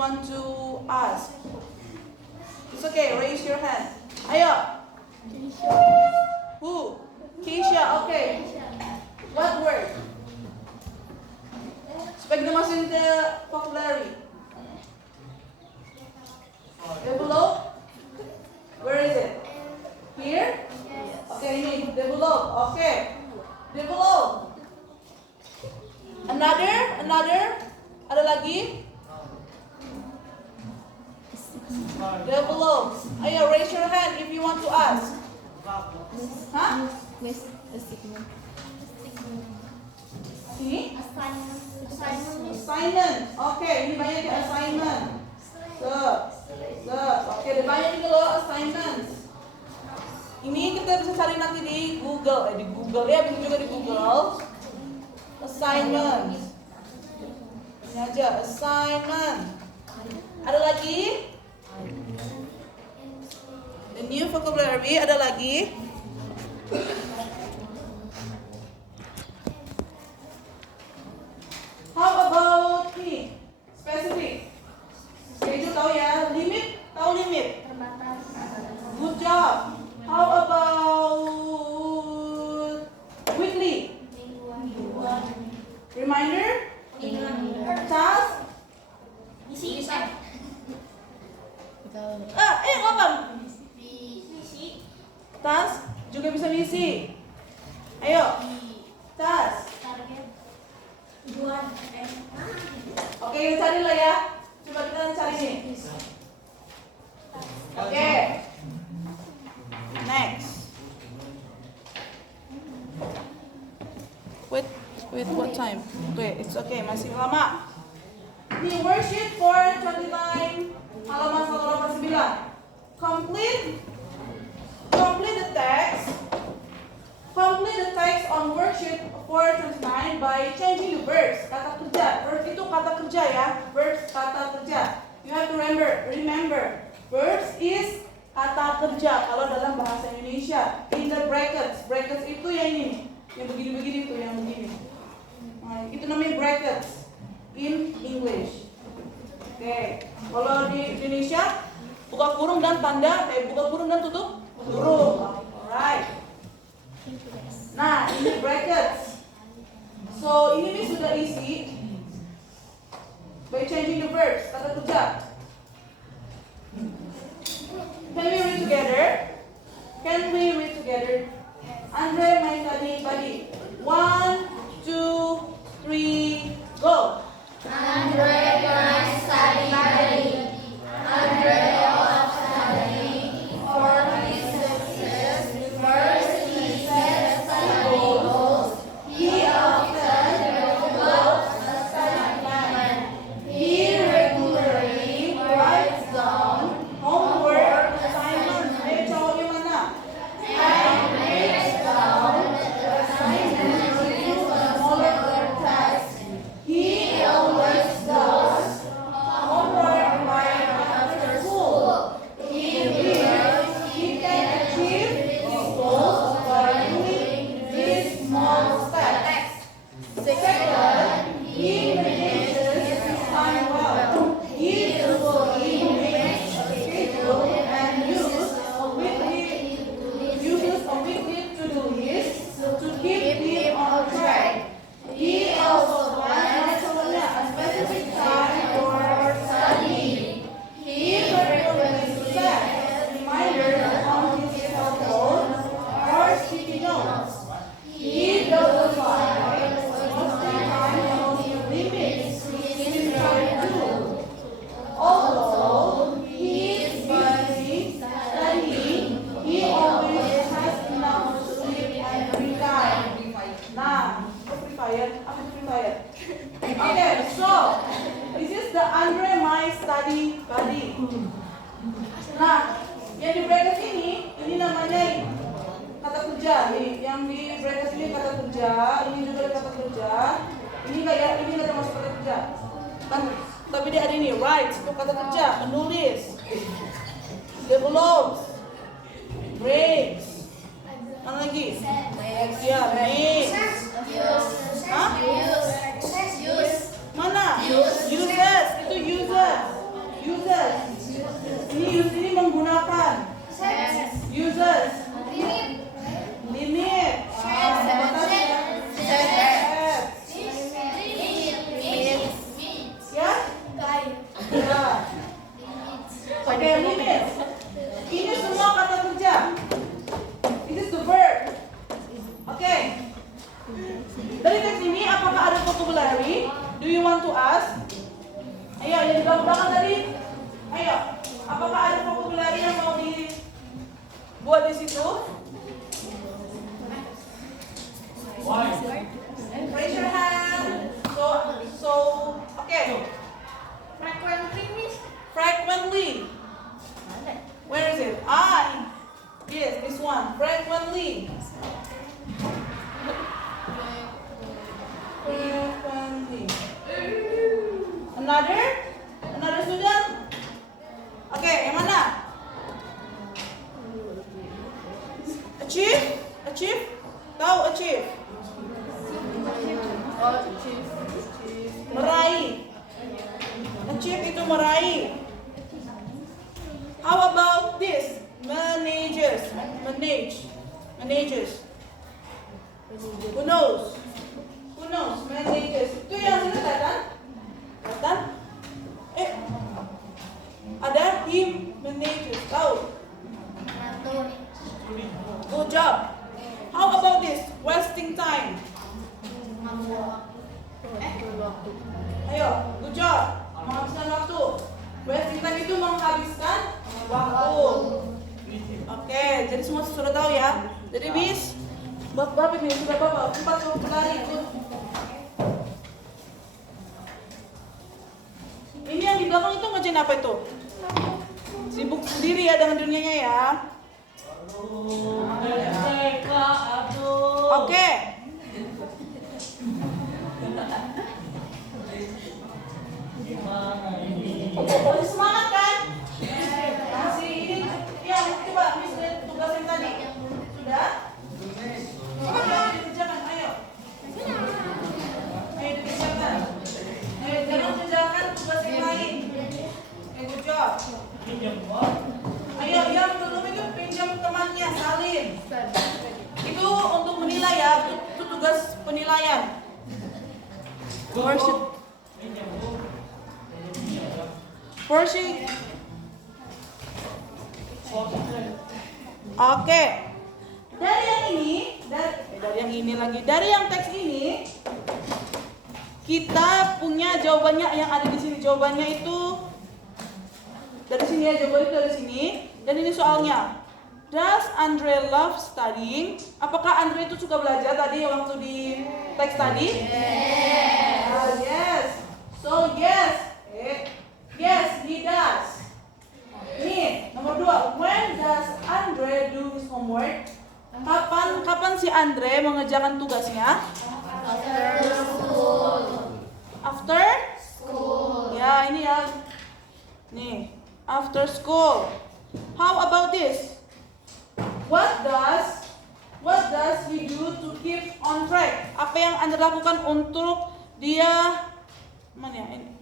want to ask? It's okay, raise your hand. Ayo. Who? Keisha, okay. What word? Supaya kita masukin ke vocabulary. Develop? Where is it? Here? Okay, ini develop. Okay. Develop. Another? Ada lagi? Develop. Ayo, raise your hand if you want to ask. Hah? Ini? Assignment. Okay, ini banyak ya assignment. Oke, ada banyak juga loh assignment. Ini kita bisa cari nanti di Google. Di Google ya, bisa juga di Google. Assignment. Ini aja, assignment. Ada lagi? The new vocabulary, ada lagi? How about ini? Specific. Itu tahu ya, limit? Tahu limit? Good job. How about weekly? Reminder? Task? Ngomong. Task juga bisa misi. Ayo. Task. Oke, kita cari lah ya. Coba kita cari nih. Oke. Next. Wait, what time? Okay, it's okay, masih lama. Di worksheet 429, halaman 189. Complete the text. Complete the text on worksheet 429 by changing the verbs. Kata kerja. Verb itu kata kerja ya. Verbs kata kerja. You have to remember. Verbs is kata kerja kalau dalam bahasa Indonesia. In the brackets. Brackets itu yang ini. Yang begini-begini tuh, yang begini. Nah, itu namanya brackets in English. Oke. Kalau di Indonesia buka kurung dan tanda, buka kurung dan tutup kurung. Alright. Nah, ini brackets. So, ini sudah isi by changing the verbs, kata kerja. Can we read together? Andre, my study buddy. 1, 2, 3, go. Andre, my study buddy. Andre of studying for his success. First, he sets study goals. He often develops a study plan. He regularly writes down Homework, assignment. Ayo jawab yang mana? and breaks down the assignment into smaller tasks. He always does homework right after school. He believes he can achieve his goals by doing these small steps. Second, he manages his time well. He usually makes a schedule and uses a weekly to-do list to keep him on track. He also plans a specific time for studying. He frequently sets reminders on his cell phone or sticky notes. He doesn't like wasting time on limits his time too. Although he is busy studying, he always has enough sleep and free time. Nah, free fire. Apa free fire? Okay, so this is the Andre my study buddy. Nah, yang di bracket ini namanya kata kerja nih. Yang di bracket ini kata kerja, ini juga kata kerja. Ini nggak termasuk kata kerja. Kan, tapi dia ada ini, write itu kata kerja, menulis, develop, breaks, mana lagi? Ya, makes. Hah? Mana? Uses, itu uses. Oke, limits. Ini semua kata kerja. This is the verb. Oke. Dari teks ini apakah ada vocabulary? Do you want to ask? Ayo, yang di belakang tadi. Ayo, apakah ada vocabulary yang mau dibuat di situ? Raise your hand. Okay. Frequently. Where is it? Yes, this one. Frequently. Frequently. Another student? Okay, yang mana? Achieve? Tahu achieve? Meraih. Achieve itu meraih. How about this? Manage. Who knows? Manages. Itu yang ini kelihatan? Ada he manages. Tahu? Good job. How about this? Wasting time. Ayo, good job. Menghabiskan waktu. Wasting time itu menghabiskan waktu. Oke, jadi semua sudah tahu ya. Jadi bis, berapa ini? Sudah berapa? 4 vocabulary itu. Ini yang di belakang itu ngerjain apa itu? Sibuk sendiri ya dengan dunianya ya. Oke. Masih semangat kan? Masih ini. Ya, coba misalnya tugas yang tadi. Sudah? Coba dikerjakan, ayo. Ayo dikerjakan. Ayo jangan kerjakan tugas yang lain. Good job. Ayo, yang belum itu pinjam temannya, salin. Itu untuk menilai ya, itu tugas penilaian. Worksheet. Oke. Dari yang teks ini kita punya jawabannya yang ada di sini. Jawabannya itu dari sini ya, jawabannya itu dari sini. Dan ini soalnya. Does Andre love studying? Apakah Andre itu suka belajar tadi waktu di teks tadi? Yes. So yes. Yes, he does. Nih, nomor 2. When does Andre do his homework? Kapan si Andre mengerjakan tugasnya? After school. Ya, ini ya. Nih, after school. How about this? What does he do to keep on track? Apa yang Anda lakukan untuk dia mana ya ini?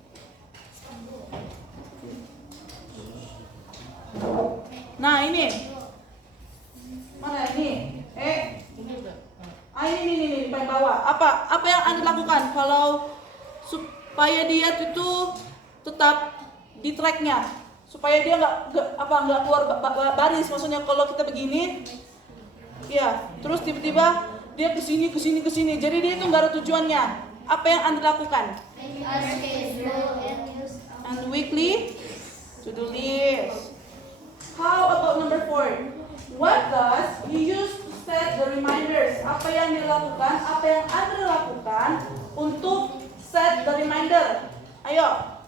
Nah, ini. Mana ini? Ini paling bawah. Apa yang Anda lakukan kalau supaya dia itu tetap di tracknya, supaya dia nggak keluar baris. Maksudnya kalau kita begini, ya, terus tiba-tiba dia kesini. Jadi dia itu nggak ada tujuannya. Apa yang Anda lakukan? And weekly to-do list. How about number 4? What does he use to set the reminders? Apa yang dilakukan? Apa yang Anda lakukan untuk set the reminder? Ayo.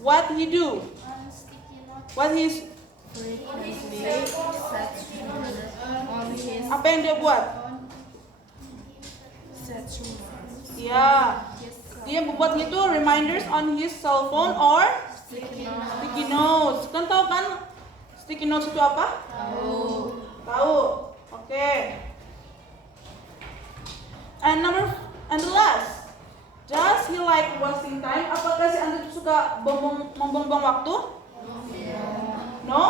What he do? What his? Apa yang dia buat? Ya. Dia membuatnya itu reminders on his cell phone or sticky notes. Kan tahu kan sticky notes itu apa? Tahu. Oke. And the last. Does he like wasting time? Apakah si Anda suka membuang waktu? No?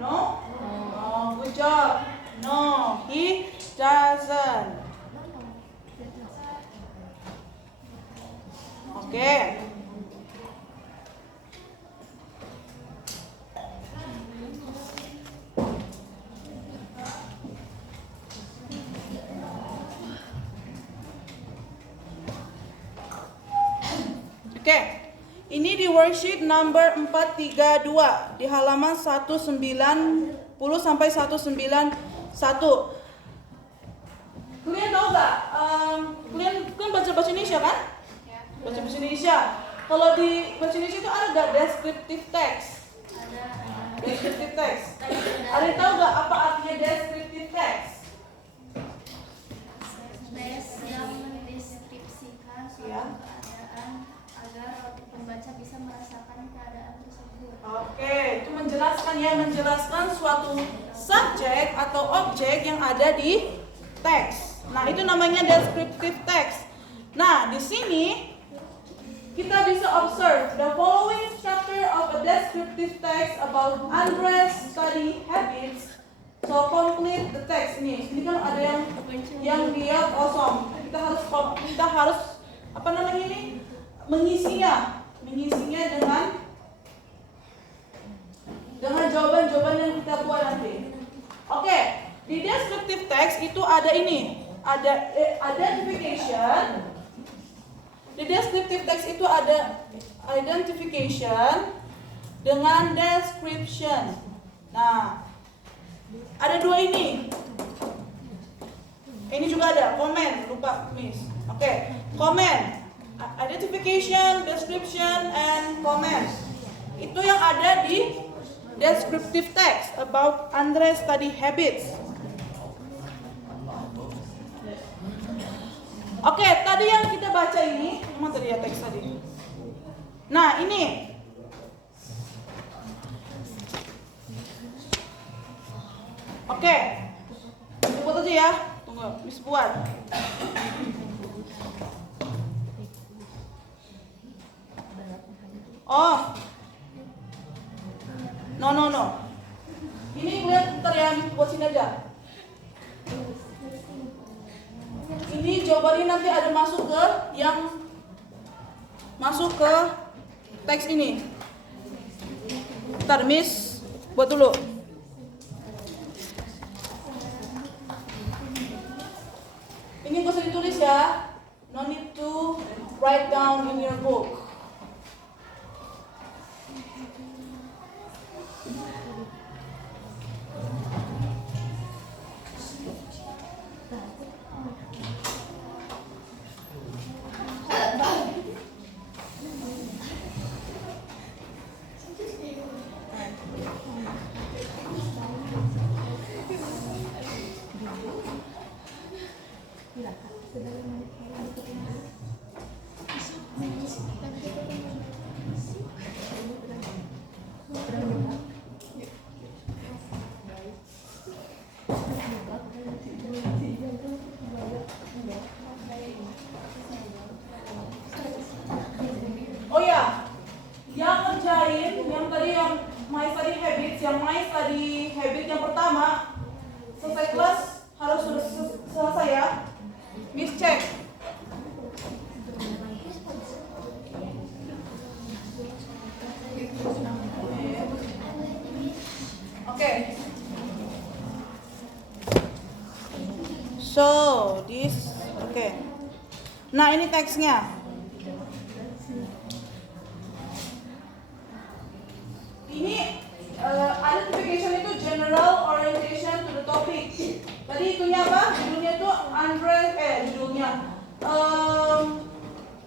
Oh, good job. No, he doesn't. Oke. Oke. Ini di worksheet number 432 di halaman 190 sampai 191. Kalian tahu nggak? Kalian baca bahasa Indonesia kan? Baca bahasa Indonesia. Kalau di bahasa Indonesia itu ada nggak descriptive text? Descriptive text. Ada yang tahu nggak apa artinya descriptive text? Yang mendeskripsikan suatu keadaan agar pembaca bisa merasakan keadaan tersebut. Oke, itu menjelaskan suatu subjek atau objek yang ada di teks. Nah, itu namanya descriptive text. Nah, di sini kita bisa observe the following structure of a descriptive text about Andre's study habits. So complete the text ini. Ini kan ada yang dia kosong. Kita harus apa namanya ini? Mengisinya dengan jawaban-jawaban yang kita buat nanti. Oke, di descriptive text itu ada ini, ada identification. Di descriptive text itu ada identification dengan description. Nah, ada dua ini. Ini juga ada comment, lupa miss. Oke, comment. Identification, description, and comment. Itu yang ada di descriptive text about Andre's study habits. Oke, tadi yang kita baca ini, mana tadi ya teks tadi? Nah, ini. Oke. Buat aja ya. Tunggu, Miss buat. Oh. No. Ini kalian ntar ya, buat sini aja. Ini jawabannya nanti ada masuk ke teks ini. Ntar Miss buat dulu. Ini gak usah ditulis ya. No need to write down in your book. Oh ya, yang ngerjain, yang tadi yang My Study Habits, yang pertama selesai kelas harus sudah selesai ya. Miss cek. Oke. So this, oke. Nah ini teksnya. Ini identification itu general orientation to the topic. Tadi itunya apa? Judulnya itu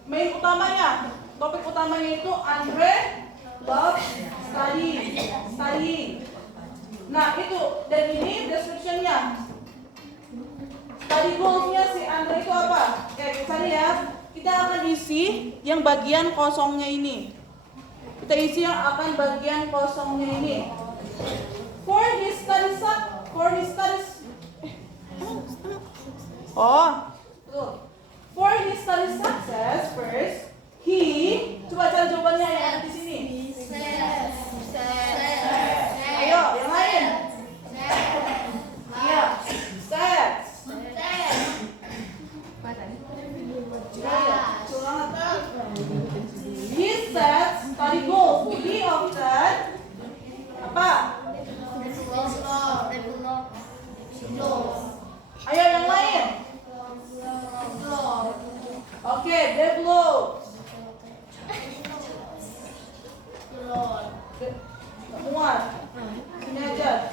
main utamanya, topik utamanya itu Andre loves studying. Nah itu, dan ini description-nya. Study goals-nya si Andre itu apa? Tadi ya, kita akan isi yang bagian kosongnya ini. Kita isi yang akan bagian kosongnya ini. For his studies. For his study success, first, he. Coba cari jawabannya yang ada di sini. Ayo, yang lain. Iya, sets. He sets study goals. He often apa? Ayo yang lain. Oke, develop. Cepat. Sini aja.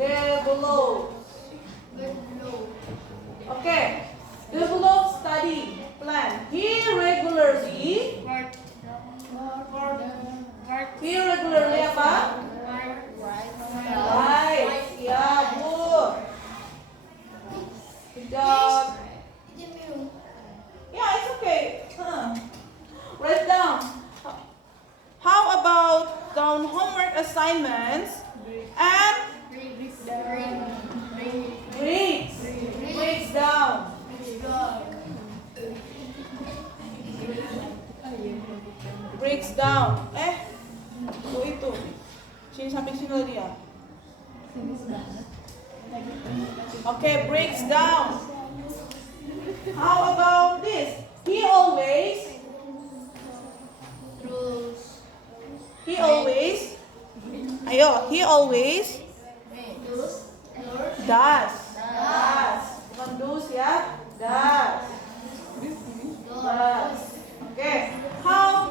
Develop. Okay. Develop study plan. He regularly apa? Right. Ya, good. Good job. Yeah, it's okay. Write down. How about down homework assignments and breaks down. Breaks down. Itu. Sini sampai sini lagi ya. Okay, breaks down. How about this? He always does. Bukan does ya. Does. Okay. How?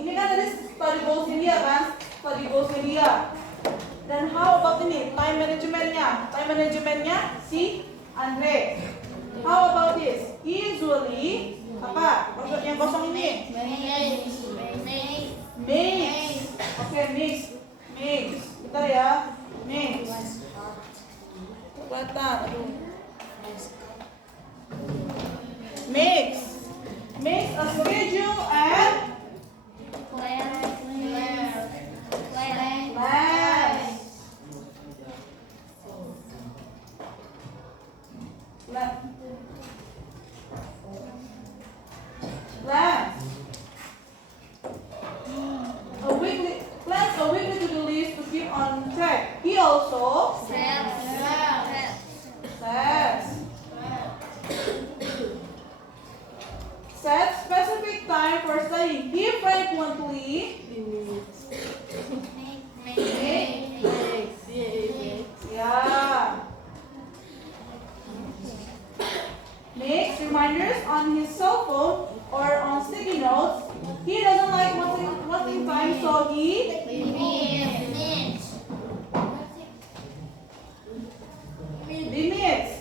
Ini kan tadi study goals-nya dia kan? Study goals-nya dia. Dan how about ini? Time managementnya si Andre. How about this? Usually apa? Maksud yang kosong ini? Makes. Oke, makes. Bentar ya. Makes. Kelihatan. Makes a schedule and plans a weekly to-do list to keep on track. He also set specific time for studying. He frequently makes reminders on his cell phone or on sticky notes. He doesn't like wasting time, so he limits.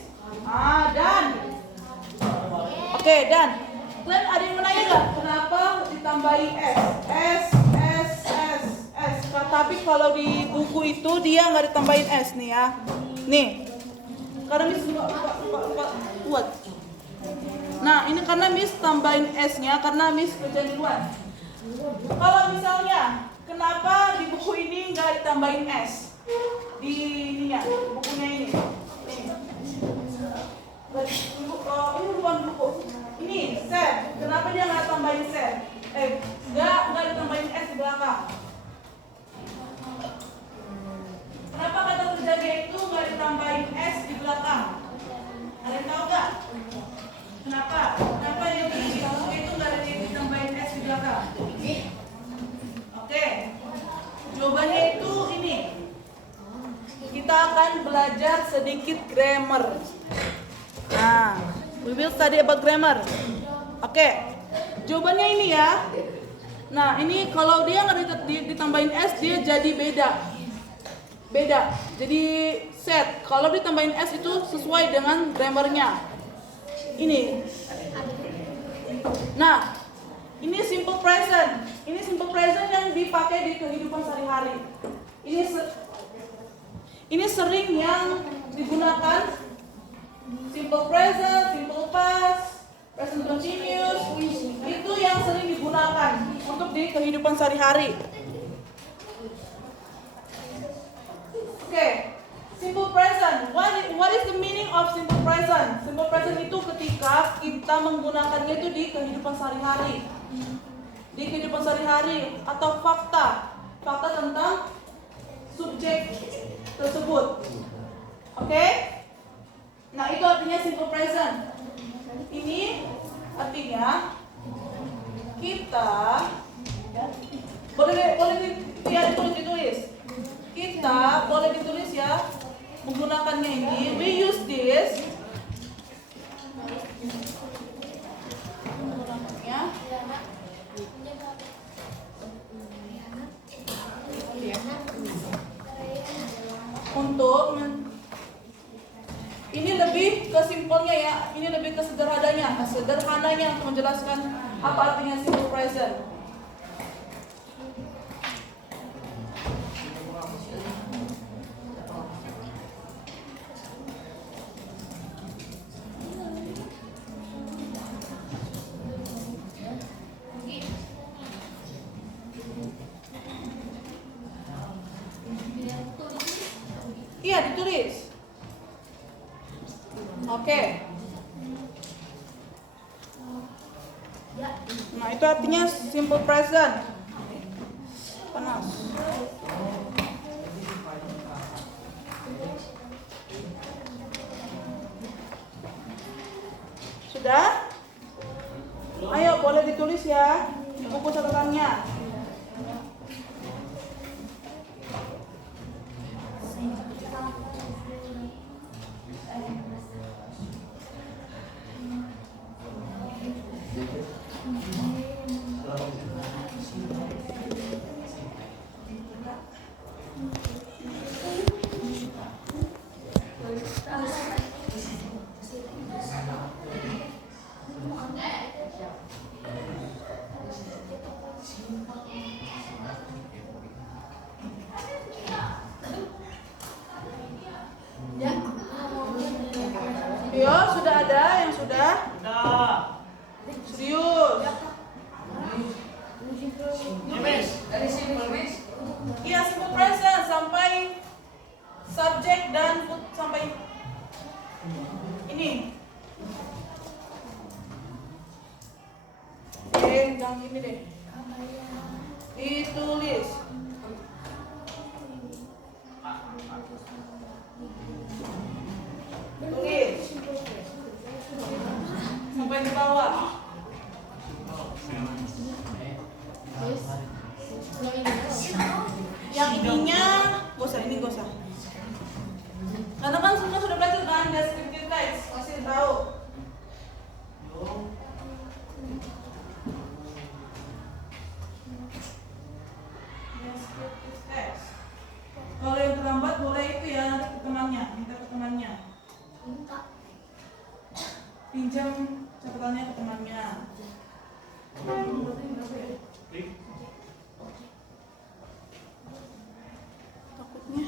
Done. Oke, done. Kalian ada yang mau nanya nggak? Kenapa ditambahin S? Tapi kalau di buku itu dia nggak ditambahin S nih ya. Nih. Karena Miss lupa buat. Nah, ini karena Miss tambahin S-nya karena Miss kerja di luar. Kalau misalnya, kenapa di buku ini nggak ditambahin S? Di ininya, bukunya ini. Ini bukan buku. Ini set. Kenapa dia nggak tambahin set? Nggak ditambahin S di belakang. Kenapa kata terjaga itu nggak ditambahin S di belakang? Ada yang tahu nggak? Kenapa? Kenapa yang di buku itu nggak ditambahin S di belakang? Oke. Jawabannya itu ini. Kita akan belajar sedikit grammar. Nah, we will study about grammar. Oke. Jawabannya ini ya. Nah, ini kalau dia nggak ditambahin S, dia jadi beda. Jadi set. Kalau ditambahin S itu sesuai dengan grammarnya. Ini. Nah, ini simple present. Ini simple present yang dipakai di kehidupan sehari-hari. Ini sering yang digunakan simple present, simple past, present continuous. Itu yang sering digunakan untuk di kehidupan sehari-hari. Okay, simple present. What is the meaning of simple present? Simple present itu ketika kita menggunakannya itu di kehidupan sehari-hari. Di kehidupan sehari-hari atau fakta tentang subjek tersebut. Oke? Nah, itu artinya simple present. Ini artinya kita boleh ditulis. Kita boleh ditulis ya, menggunakannya ini. We use this. sederhananya untuk menjelaskan apa artinya simple present. Iya, ditulis. Oke. Nah, itu artinya simple present. Panas. Sudah? Ayo, boleh ditulis ya di buku catatannya. Yo, sudah ada yang sudah? Serius? Iya, simple present sampai subjek dan sampai ini. Jangan gini deh. Ditulis. Tulis. Sampai di bawah. Yang ininya gak usah, ini gak usah. Karena kan semua sudah belajar kan descriptive text, masih tahu. Descriptive text. Kalau yang terlambat boleh itu ya, nanti ke temannya, minta ke temannya. Pinjam catatannya ke temannya. Takutnya.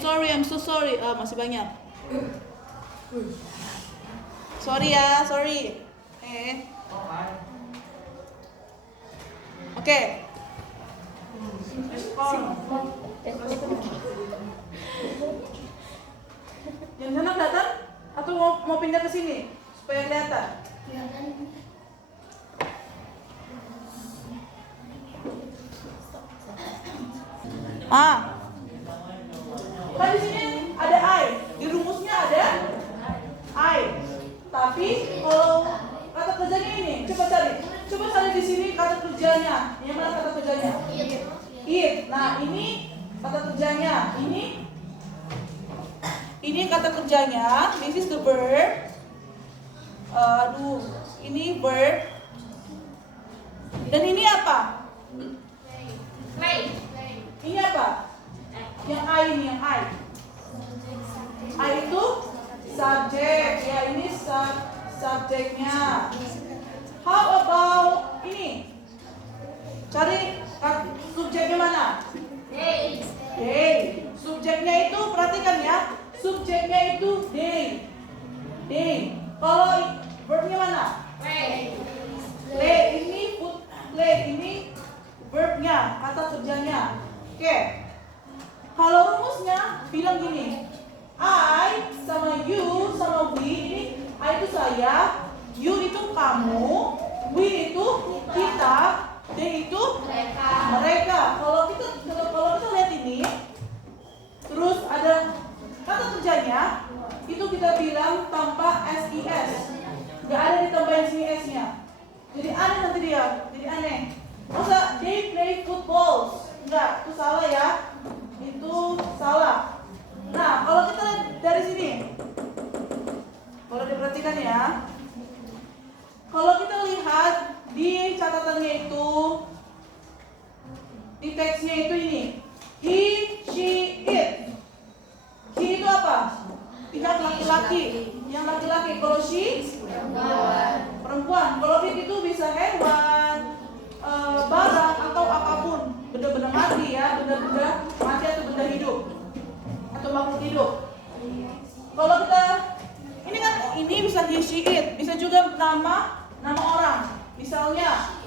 Sorry, I'm so sorry. Masih banyak. Sorry ya, sorry. Oke. Yang sana kelihatan? Atau mau pindah ke sini supaya kelihatan? Kan di sini ada I, di rumusnya ada I. Tapi kalau kata kerjanya ini, coba cari di sini kata kerjanya. Yang mana kata kerjanya? It. Nah, ini kata kerjanya. Ini kata kerjanya. This is the verb. Ini verb. Dan ini apa? Ini apa? Yang I ini, yang I. I itu subjek. Ya, ini subjeknya. How about ini? Cari subjeknya mana? Day. Subjeknya itu, perhatikan ya. Subjeknya itu day. Kalau verbnya mana? Play. Ini verbnya, kata kerjanya. Oke. Kalau rumusnya bilang gini. I sama you sama we, ini I itu saya, you itu kamu, we itu kita, they itu mereka. Kalau kita lihat ini, terus ada kata kerjanya, itu kita bilang tanpa SES. Gak ada ditambahin sini S-nya. Jadi aneh nanti dia, jadi aneh. Masa they play football? Enggak, itu salah ya. Itu salah. Nah, kalau kita lihat dari sini, kalau diperhatikan ya, kalau kita lihat di catatannya itu, di teksnya itu ini, he nama orang. Misalnya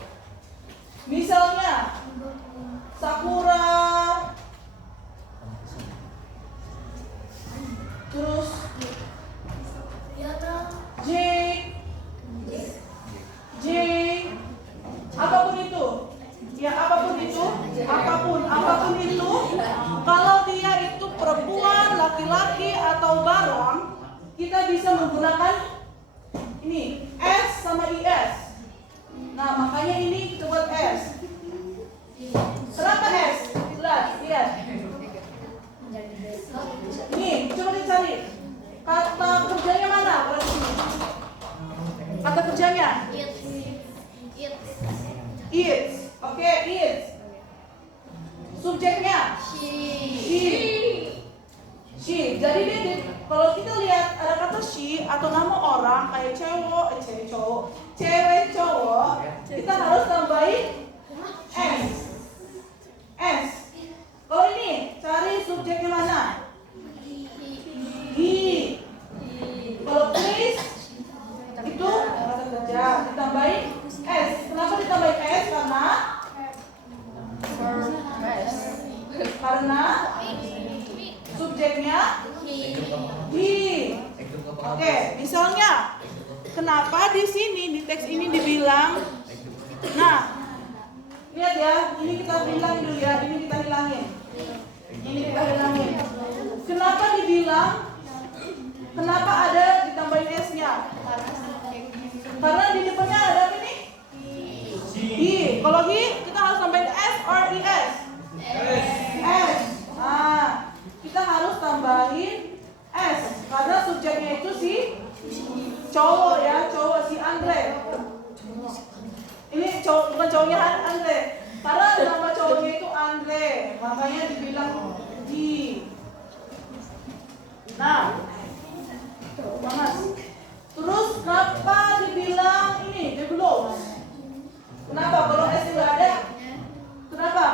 Sakura, terus Jake, apapun itu, ya apapun itu, kalau dia itu perempuan, laki-laki atau barang, kita bisa menggunakan ini S sama IS. Nah makanya ini kita buat S. Kenapa S? Lihat, lihat. Ini coba dicari kata kerjanya mana kalau di sini? Kata kerjanya? It's. Oke, it's. Subjeknya? She. Jadi dia, kalau kita lihat ada kata she atau nama orang kayak cewek cowok, kita harus tambahin S. Kalau ini cari subjeknya mana? He. Kalau please itu kata kerja, ditambahin S. Kenapa ditambahin S? Karena subjeknya he. Oke, misalnya kenapa di sini di teks ini dibilang, nah lihat ya, ini kita bilang dulu ya, ini kita hilangin. Kenapa dibilang, kenapa ada ditambahin S-nya? Karena di depannya ada apa nih? He. Kalau he, kita harus tambahin S or IS? S. Nah, kita harus tambahin S karena subjeknya itu si cowok ya, si Andre. Ini cowok, bukan cowoknya Andre. Karena nama cowoknya itu Andre, makanya dibilang he. Nah, banget. Terus kenapa dibilang ini develop? Kenapa kalau S nggak ada? Kenapa?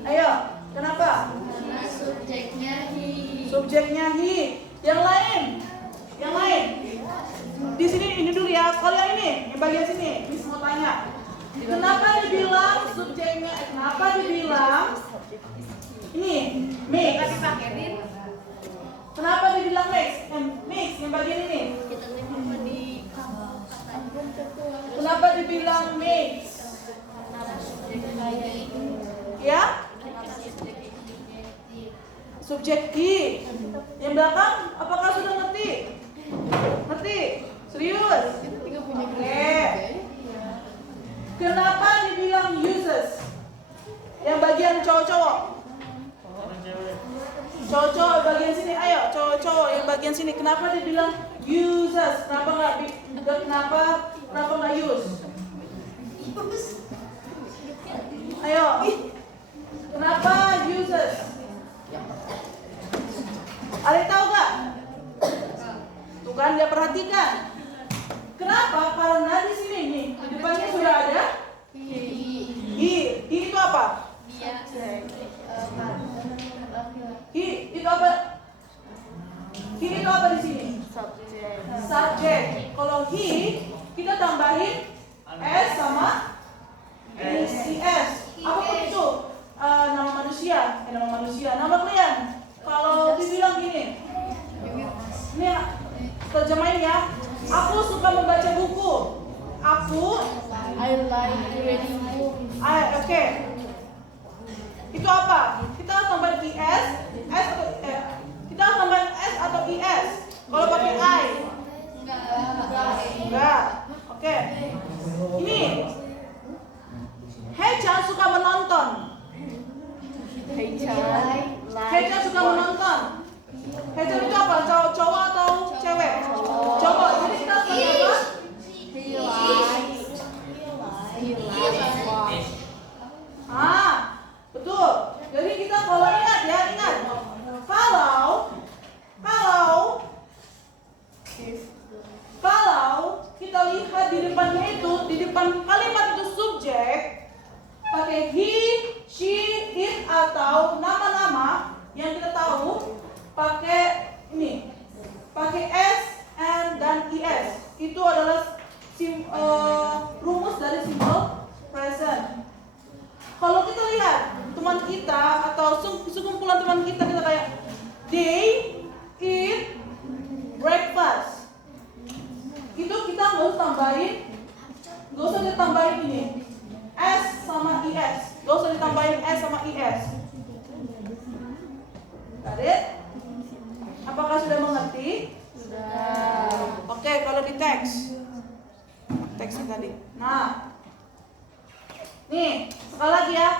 Ayo, kenapa? Karena Subjeknya he. Yang lain. Di sini ini dulu ya. Kalau yang ini, yang bagian sini, Miss mau tanya. Kenapa dibilang subjeknya? Kenapa dibilang ini mix? Kenapa dibilang mix? Mix yang bagian ini. Kenapa dibilang mix? Ya? Subjek he. Yang belakang, apakah sudah ngerti? Serius? Oke. Kenapa dibilang uses? Yang bagian cowok-cowok. Cowok-cowok bagian sini, ayo cowok-cowok yang bagian sini. Kenapa dibilang uses? Kenapa nggak use? Ayo. Kenapa uses? Ada yang tahu nggak? Tuh kan dia perhatikan. Kenapa? Karena di sini nih, di depannya sudah ada he. He itu apa? He itu apa? He itu apa di sini? Subjek. Kalau he, kita tambahin S sama IS. Apapun itu, nama manusia, nama kalian. Kalau dibilang gini, ini terjemahin ya. Aku suka membaca buku. I like reading book. Oke. Itu apa? Kita harus tambahin kita harus tambahin S atau IS. Kalau pakai I? Enggak. Oke. Ini Hei-chan suka menonton. Hei-chan suka menonton. Hei-chan itu apa? Cowok atau cewek? Cowok. Jadi kita pakai apa? Betul. Jadi kita kalau ingat. Kalau kita lihat di depannya itu, di depan kalimat itu subjek, pakai he, she, it atau nama-nama yang kita tahu, pakai S itu adalah rumus dari simple present. Kalau kita lihat teman kita atau sekumpulan teman kita kayak they eat breakfast. Itu kita nggak usah ditambahin ini s sama is, nggak usah ditambahin s sama is. Got it? Apakah sudah mengerti? Sudah. Oke, kalau di teksnya tadi. Nah, nih sekali lagi ya.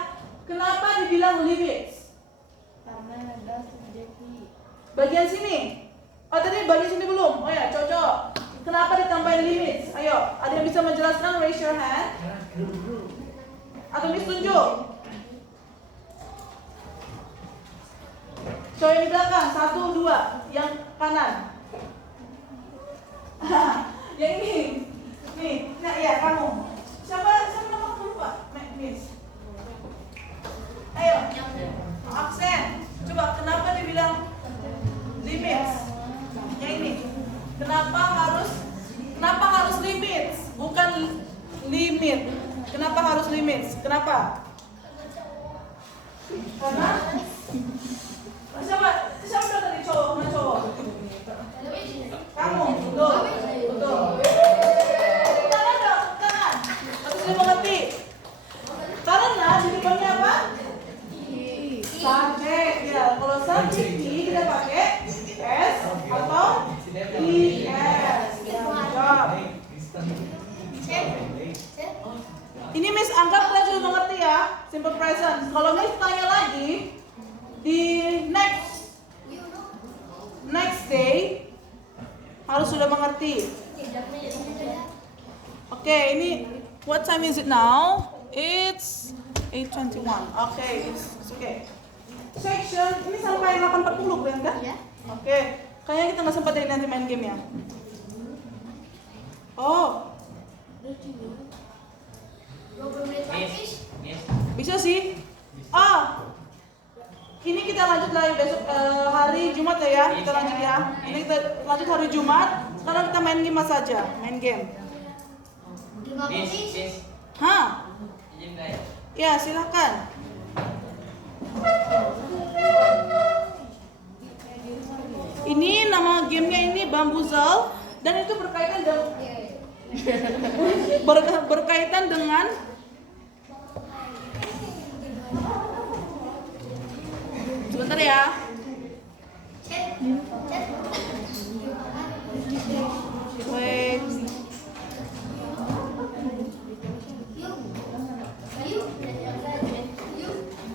Kenapa dibilang limits? Karena ada subjektif. Bagian sini. Oh tadi bagian sini belum? Oh ya, cocok. Kenapa ditambahin limits? Ayo, ada yang bisa menjelaskan? Raise your hand. Atau Miss tunjuk. Coba yang di belakang, 1, 2, yang kanan. Yang ini. Nih, nah ya kamu. Siapa nama kamu lupa? Miss. Ayo. Aksen. Coba kenapa dibilang limits? Yang ini. Kenapa harus limits? Bukan limit. Kenapa harus limits? Kenapa? Karena siapa udah tadi cowok? Mana cowok? Kamu, betul. Tangan. Atau sudah mengerti? Karena di depannya apa? Subjek. Ya, kalau subjek kita pakai s atau is. Ini Miss anggap kalian sudah mengerti ya, simple present. Kalau Miss tanya lagi di next day harus sudah mengerti. Oke, ini what time is it now? It's 8:21. Oke, it's okay. Section ini sampai 8:40 kalian kan? Ya. Oke, kayaknya kita nggak sempat nanti main game ya. Oh, bisa sih. Ini kita lanjut lagi besok hari Jumat ya. Kita lanjut ya. Ini kita lanjut hari Jumat. Sekarang kita main game saja, main game. Hah? Ya, silakan. Ini nama gamenya ini Bamboozle dan itu berkaitan dengan sebentar ya. Wait.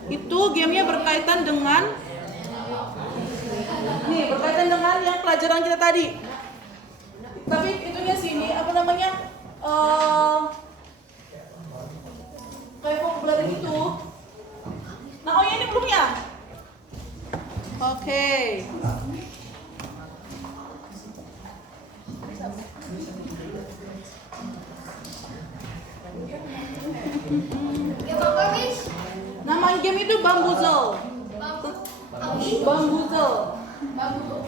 Itu gamenya berkaitan dengan yang pelajaran kita tadi. Tapi itunya sini apa namanya? Kayak vocabulary gitu. Nah, oh ya ini belum ya? Oke. Nama game itu Bamboozle.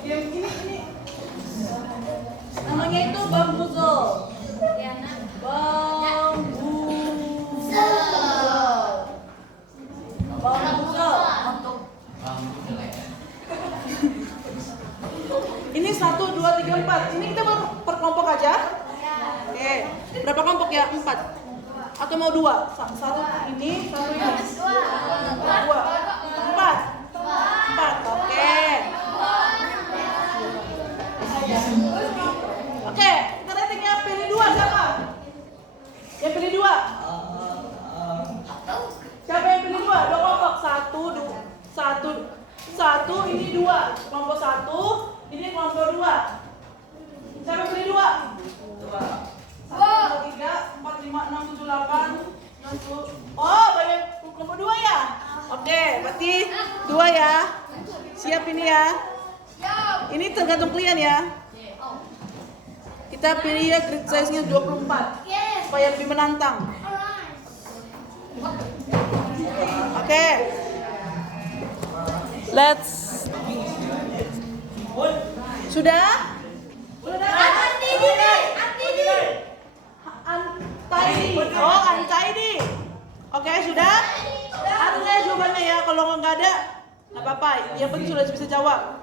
Game ini. Namanya itu Bamboozle. Ini 1, 2, 3, 4. Ini kita per kelompok aja. Oke. Berapa kelompok ya? 4. Atau mau 2? Satu ini, satu ini. 2. 4. Oke. Oke, kita ratingnya pilih 2 siapa? Yang pilih 2? Siapa yang pilih 2? 2 kelompok. 1, ini 2. Kelompok 1, ini kelompok 2. Siapa yang pilih 2? 1, 2, 3, 4, 5, 6, 7, 8, 9, 10. Oh, banyak kelompok 2 ya? Oke, berarti 2 ya. Siap ini ya. Ini tergantung kalian ya. Kita pilih ya grid size-nya 24 supaya lebih menantang. Oke. Let's. Sudah? Sudah? Oh, untidy. Oke, sudah? Ada jawabannya ya. Kalau nggak ada, nggak apa-apa. Yang penting sudah bisa jawab.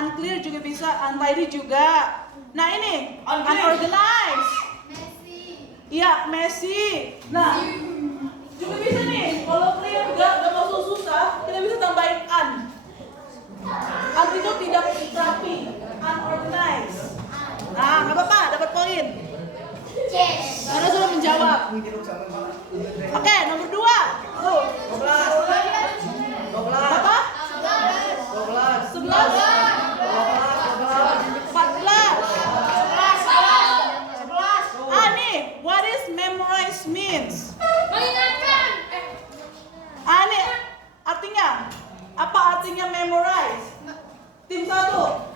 Unclear juga bisa, untidy juga. Nah ini, unorganized. Iya, messy. Nah, juga bisa nih. Kalau clear nggak masuk susah, kita bisa tambahin un. Un itu tidak rapi, unorganized. Nah, nggak apa-apa, dapat poin. Karena sudah menjawab. Oke, nomor 2. Tuh. 12. Apa? 12. 11. 14. Nih, what is memorize means? Nih, artinya apa artinya memorize? Tim 1.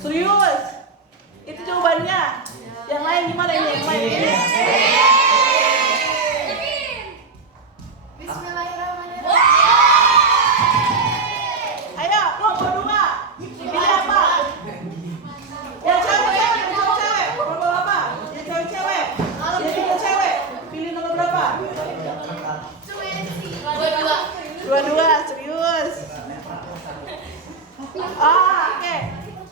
Serius? Itu jawabannya. Yang lain gimana ini? Yang lain ini? Ayo, nomor 2. Pilih apa? Yang cewek-cewek, yang cewek-cewek. Nomor apa? Yang cewek-cewek. Yang tiga cewek. Pilih nomor berapa? 22, serius. Oke.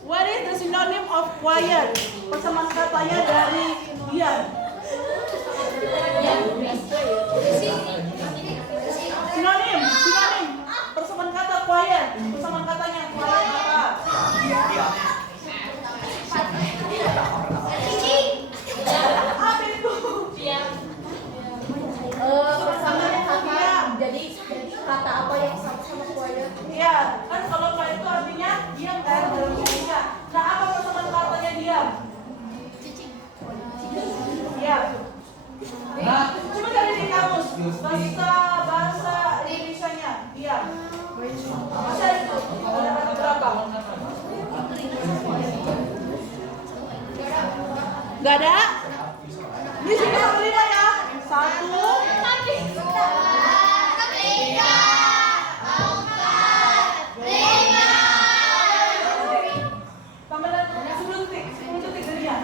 What is the synonym of quiet? Persamaan katanya dari diam. Sinonim. Persamaan kata quiet. Persamaan katanya quiet apa? Apa itu? Persamaannya sama. Jadi kata apa yang sama-sama quiet? Iya, kan kalau quiet itu artinya diam kan dalam bahasa. Nah, apa persamaan katanya diam? Iya. Coba cari di kamus. Bahasa Indonesianya diam. Masa itu? Ada berapa? Gak ada? Di sini sampai 5 ya. 1. Tambah 10 detik jadinya.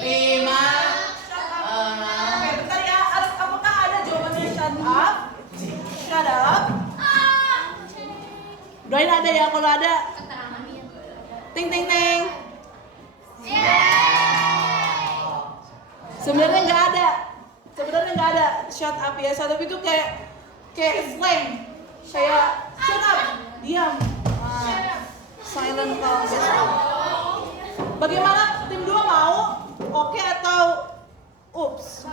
5. Oke, bentar ya. Apakah ada jawabannya shut up? Shut up? Doain ada ya, kalau ada. Ting ting ting. Sebenarnya nggak ada. Shut up ya. Shut up itu kayak slang. Kayak shut up, diam. Silent call. Bagaimana tim 2 mau? Oke atau ups?